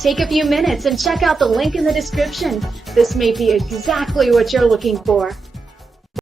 Take a few minutes and check out the link in the description. This may be exactly what you're looking for.